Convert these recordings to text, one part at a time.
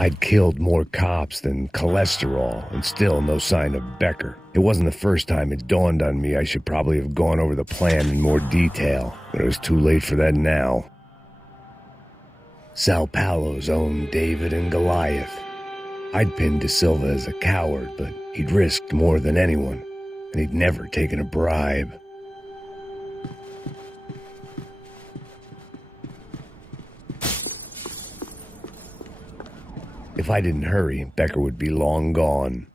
I'd killed more cops than cholesterol, and still no sign of Becker. It wasn't the first time it dawned on me I should probably have gone over the plan in more detail, but it was too late for that now. Sao Paulo's own David and Goliath. I'd pinned De Silva as a coward, but he'd risked more than anyone, and he'd never taken a bribe. If I didn't hurry, Becker would be long gone.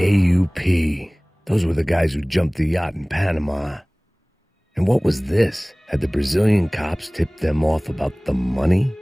AUP. Those were the guys who jumped the yacht in Panama. And what was this? Had the Brazilian cops tipped them off about the money?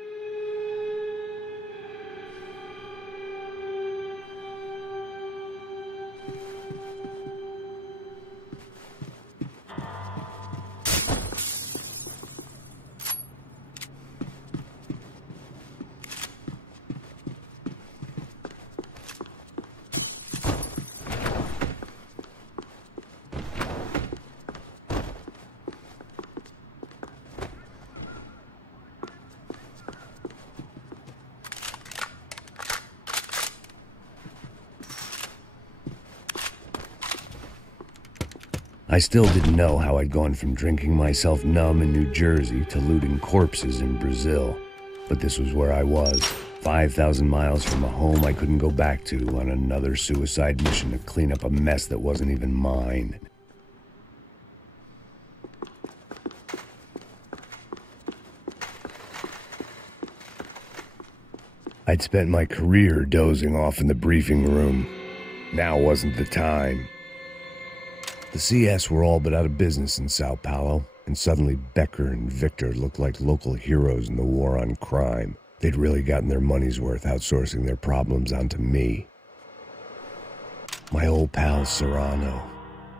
I still didn't know how I'd gone from drinking myself numb in New Jersey to looting corpses in Brazil. But this was where I was, 5,000 miles from a home I couldn't go back to, on another suicide mission to clean up a mess that wasn't even mine. I'd spent my career dozing off in the briefing room. Now wasn't the time. The CS were all but out of business in Sao Paulo, and suddenly Becker and Victor looked like local heroes in the war on crime. They'd really gotten their money's worth outsourcing their problems onto me. My old pal Serrano.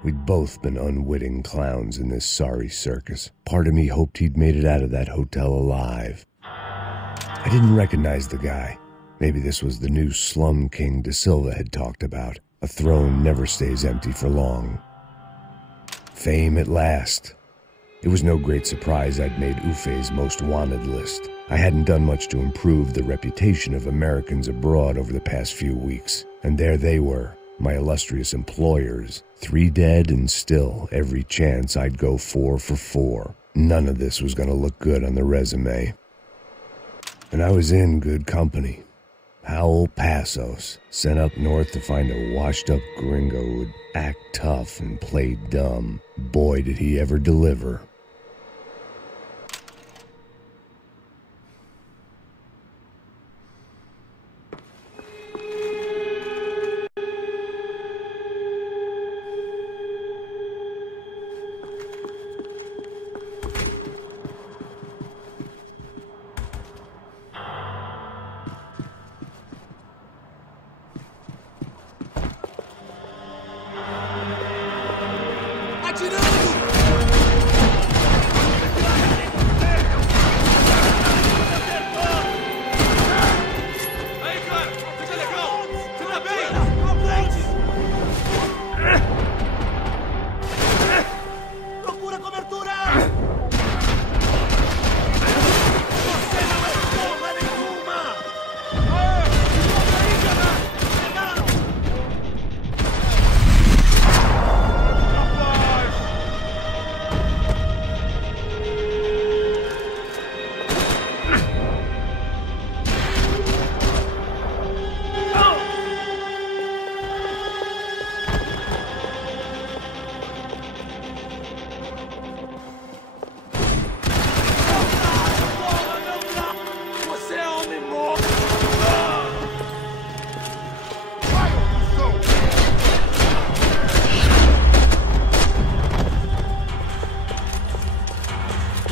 We'd both been unwitting clowns in this sorry circus. Part of me hoped he'd made it out of that hotel alive. I didn't recognize the guy. Maybe this was the new slum king De Silva had talked about. A throne never stays empty for long. Fame at last. It was no great surprise I'd made Ufe's most wanted list. I hadn't done much to improve the reputation of Americans abroad over the past few weeks, and there they were, my illustrious employers, 3 dead and still every chance I'd go 4 for 4. None of this was going to look good on the resume. And I was in good company. Howell Passos, sent up north to find a washed-up gringo who'd act tough and play dumb. Boy, did he ever deliver.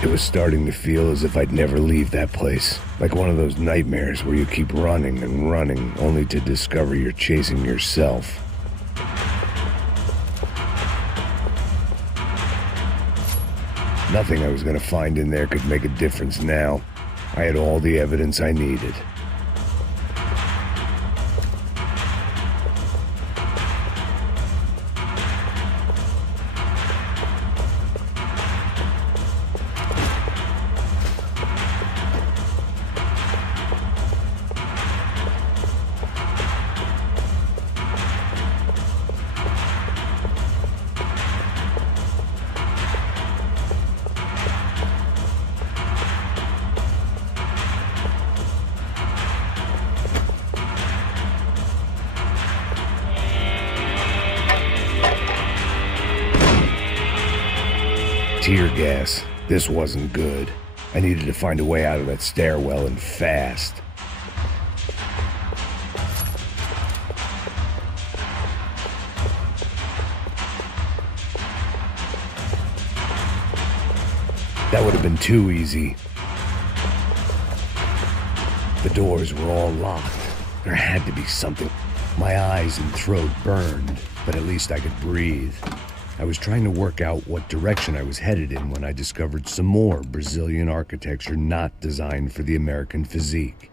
It was starting to feel as if I'd never leave that place. Like one of those nightmares where you keep running and running only to discover you're chasing yourself. Nothing I was going to find in there could make a difference now. I had all the evidence I needed. Tear gas. This wasn't good. I needed to find a way out of that stairwell and fast. That would have been too easy. The doors were all locked. There had to be something. My eyes and throat burned, but at least I could breathe. I was trying to work out what direction I was headed in when I discovered some more Brazilian architecture not designed for the American physique.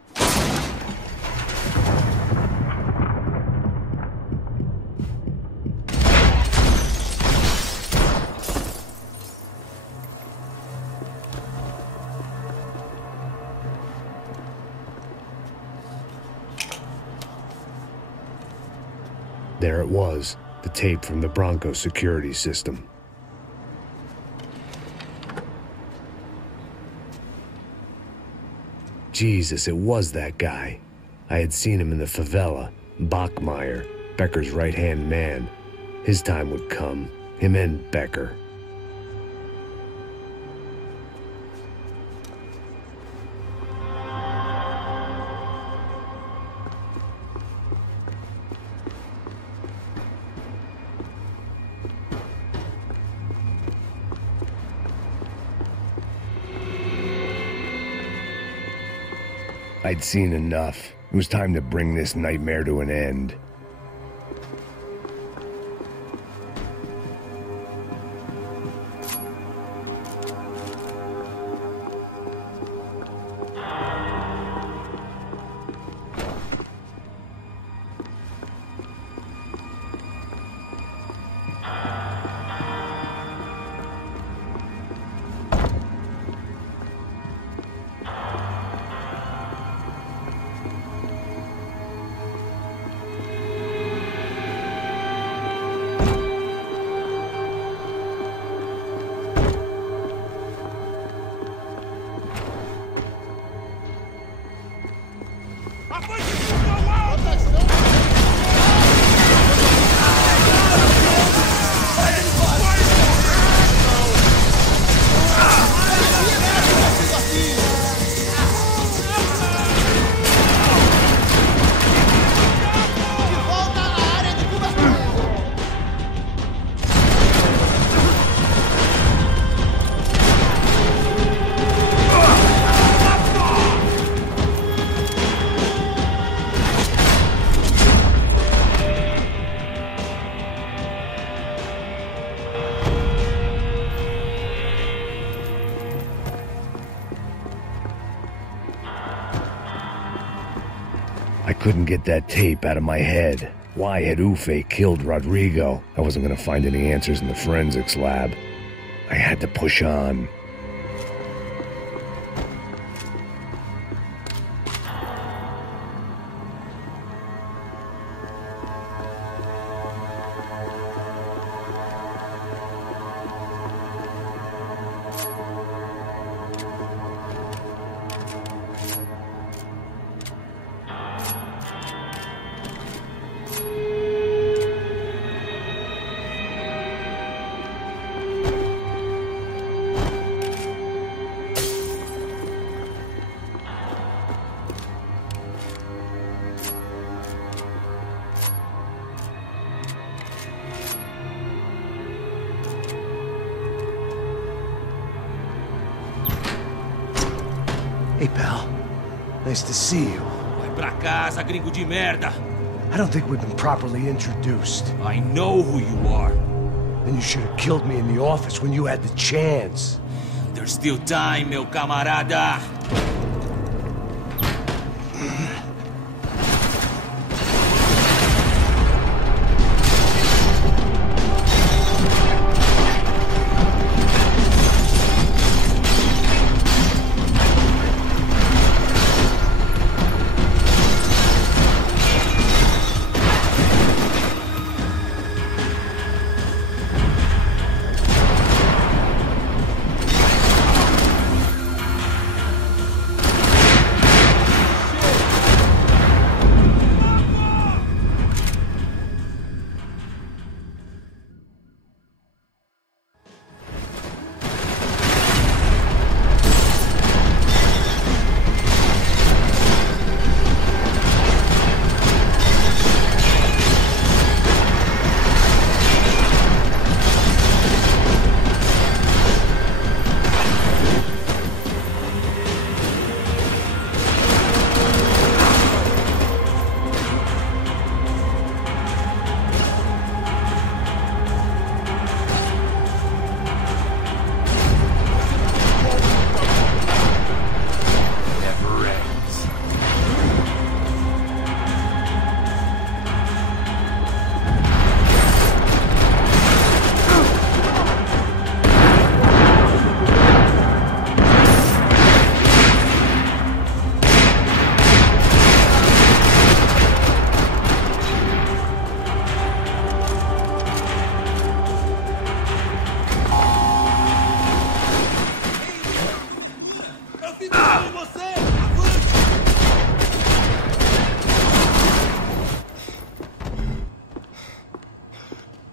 There it was. The tape from the Bronco security system. Jesus, it was that guy. I had seen him in the favela. Bachmeyer, Becker's right-hand man. His time would come. Him and Becker. I'd seen enough. It was time to bring this nightmare to an end. I couldn't get that tape out of my head. Why had Uffe killed Rodrigo? I wasn't going to find any answers in the forensics lab. I had to push on. Hey, pal. Nice to see you. Vai pra casa, gringo de merda! I don't think we've been properly introduced. I know who you are. Then you should have killed me in the office when you had the chance. There's still time, meu camarada!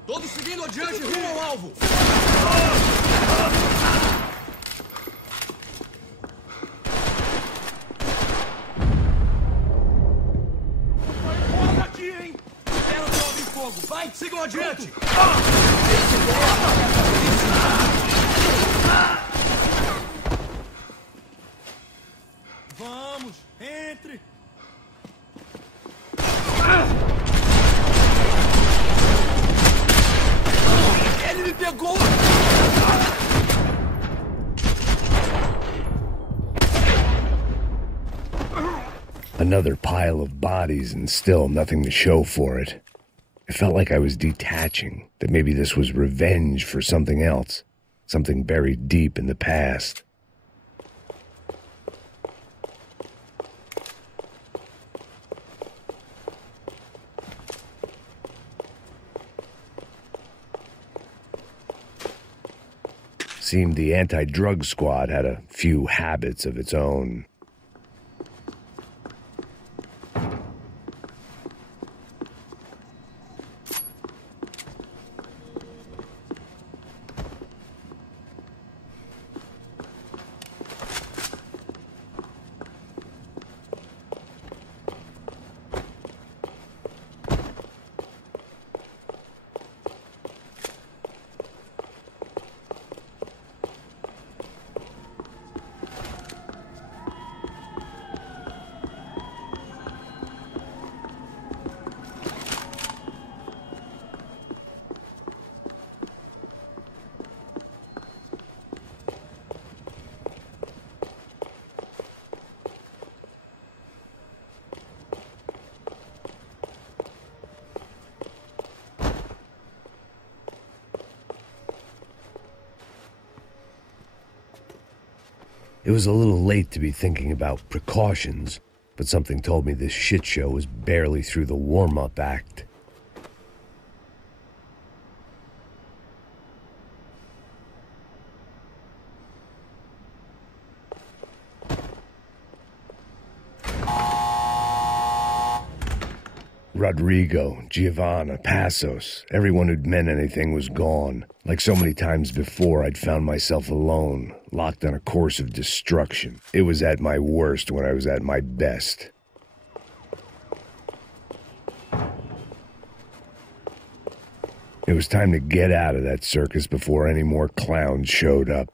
Todos seguindo adiante rumo ao alvo! Fogo aqui, hein? Terra do alvo em fogo! Vai, sigam adiante! Vamos, entre! Ele me pegou! Another pile of bodies and still nothing to show for it. It felt like I was detaching, that maybe this was revenge for something else, something buried deep in the past. Seemed the anti-drug squad had a few habits of its own. It was a little late to be thinking about precautions, but something told me this shit show was barely through the warm-up act. Rodrigo, Giovanna, Passos, everyone who'd meant anything was gone. Like so many times before, I'd found myself alone, locked on a course of destruction. It was at my worst when I was at my best. It was time to get out of that circus before any more clowns showed up.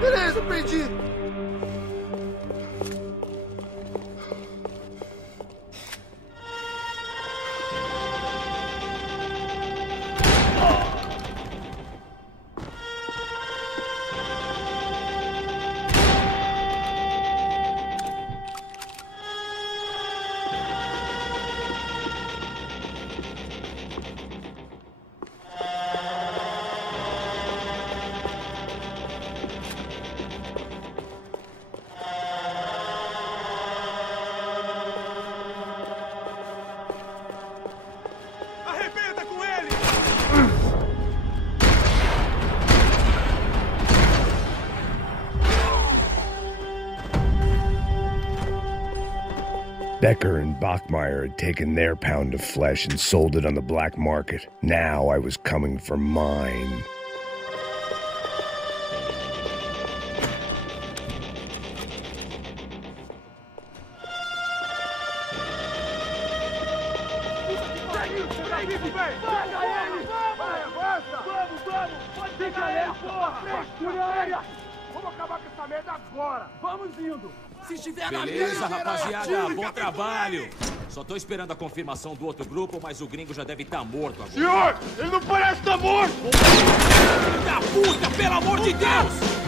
Beleza, perdi. Arrebenta com ele! Becker and Bachmeyer had taken their pound of flesh and sold it on the black market. Now I was coming for mine. Vamos acabar com essa merda agora! Vamos indo! Se estiver na Beleza, mira, rapaziada, bom trabalho! Só tô esperando a confirmação do outro grupo, mas o gringo já deve estar morto agora. Senhor, ele não parece estar morto! Filho da puta, pelo amor de Deus!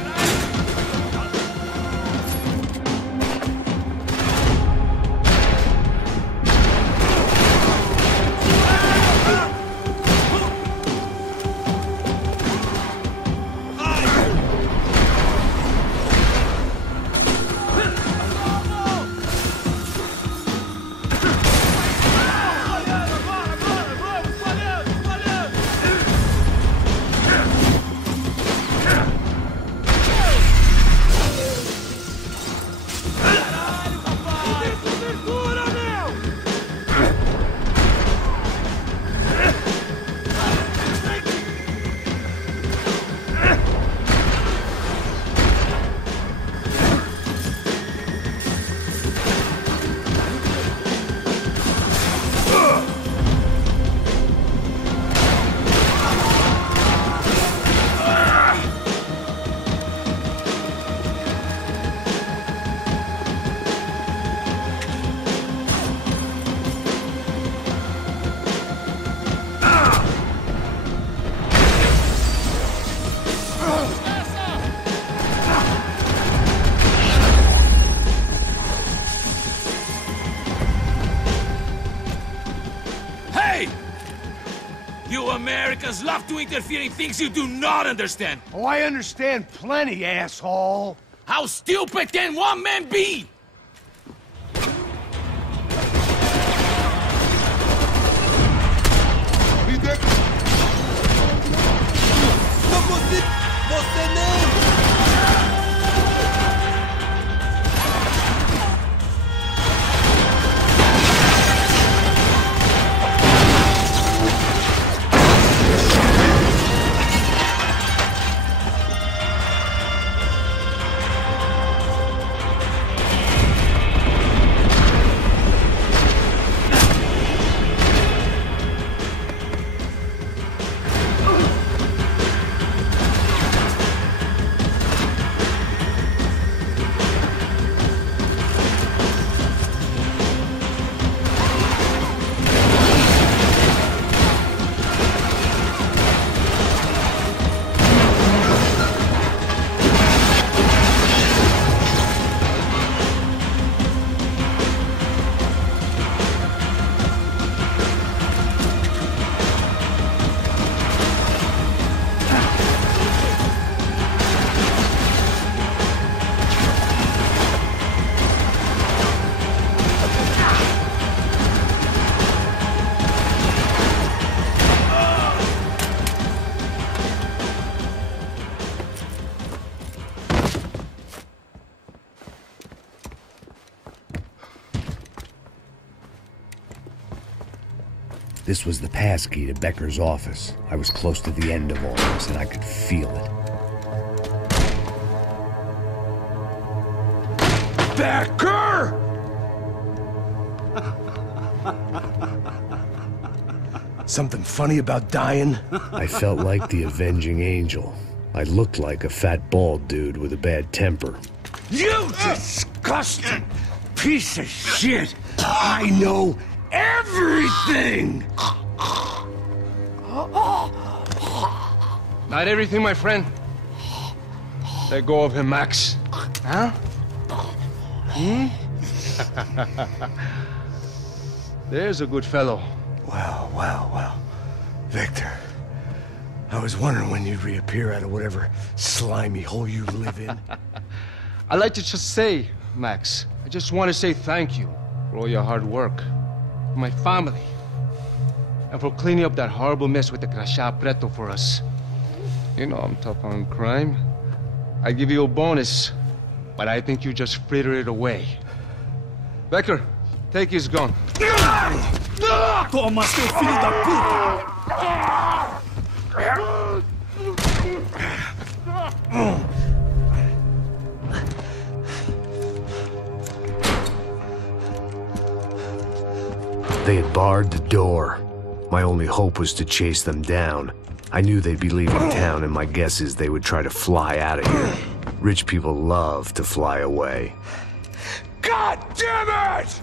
You Americans love to interfere in things you do not understand. Oh, I understand plenty, asshole. How stupid can one man be? você nem! This was the passkey to Becker's office. I was close to the end of all this, and I could feel it. Becker! Something funny about dying? I felt like the avenging angel. I looked like a fat bald dude with a bad temper. You disgusting piece of shit! I know everything! Not everything, my friend. Let go of him, Max. Huh? There's a good fellow. Well. Victor, I was wondering when you'd reappear out of whatever slimy hole you live in. I'd like to just say, Max, I just want to say thank you for all your hard work, for my family, and for cleaning up that horrible mess with the crachá preto for us. You know I'm tough on crime. I give you a bonus, but I think you just frittered it away. Becker, take his gun. Toma, seu filho da puta! They had barred the door. My only hope was to chase them down. I knew they'd be leaving town, and my guess is they would try to fly out of here. Rich people love to fly away. God damn it!